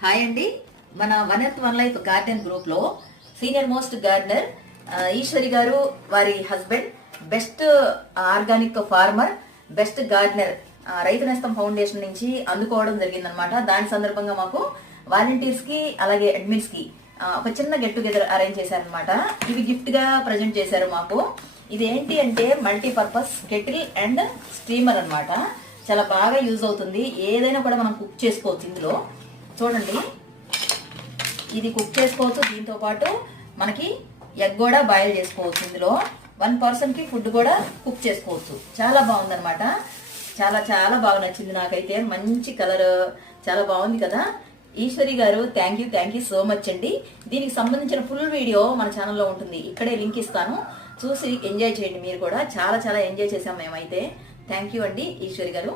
Hi అండి. మన one earth one life garden group లో సీనియర్ మోస్ట్ గార్డెనర్ ఈశ్వరి గారు, వారి husband best organic farmer, best gardener Rythu Nestham foundation నుంచి అందుకోవడం జరిగిందనమాట. దాని సందర్భంగా మాకు వాలంటీర్స్ కి అలాగే అడ్మిన్స్ కి ఒక చిన్న గెట్ టుగెదర్ అరేంజ్ చేశారనమాట. ఇవి గిఫ్ట్ గా ప్రజెంట్ చేశారు మాకు. ఇది ఏంటి అంటే మల్టీపర్పస్ కెటిల్ అండ్ స్టీమర్ అన్నమాట. చాలా బాగా యూజ్ అవుతుంది. ఏదైనా కూడా మనం కుక్ చేసుకోవచ్చు ఇందులో. చూడండి, ఇది కుక్ చేసుకోవచ్చు. దీంతో పాటు మనకి ఎగ్ కూడా బాయిల్ చేసుకోవచ్చు. ఇందులో 1 person కి ఫుడ్ కూడా కుక్ చేసుకోవచ్చు. చాలా బాగుందన్నమాట. చాలా చాలా బాగా నచ్చింది నాకైతే. మంచి కలర్, చాలా బాగుంది కదా. ఈశ్వరి గారు థ్యాంక్ యూ సో మచ్ అండి. దీనికి సంబంధించిన ఫుల్ వీడియో మన ఛానల్లో ఉంటుంది. ఇక్కడే లింక్ ఇస్తాను, చూసి ఎంజాయ్ చేయండి మీరు కూడా. చాలా చాలా ఎంజాయ్ చేసాం మేమైతే. థ్యాంక్ యూ అండి ఈశ్వరి గారు.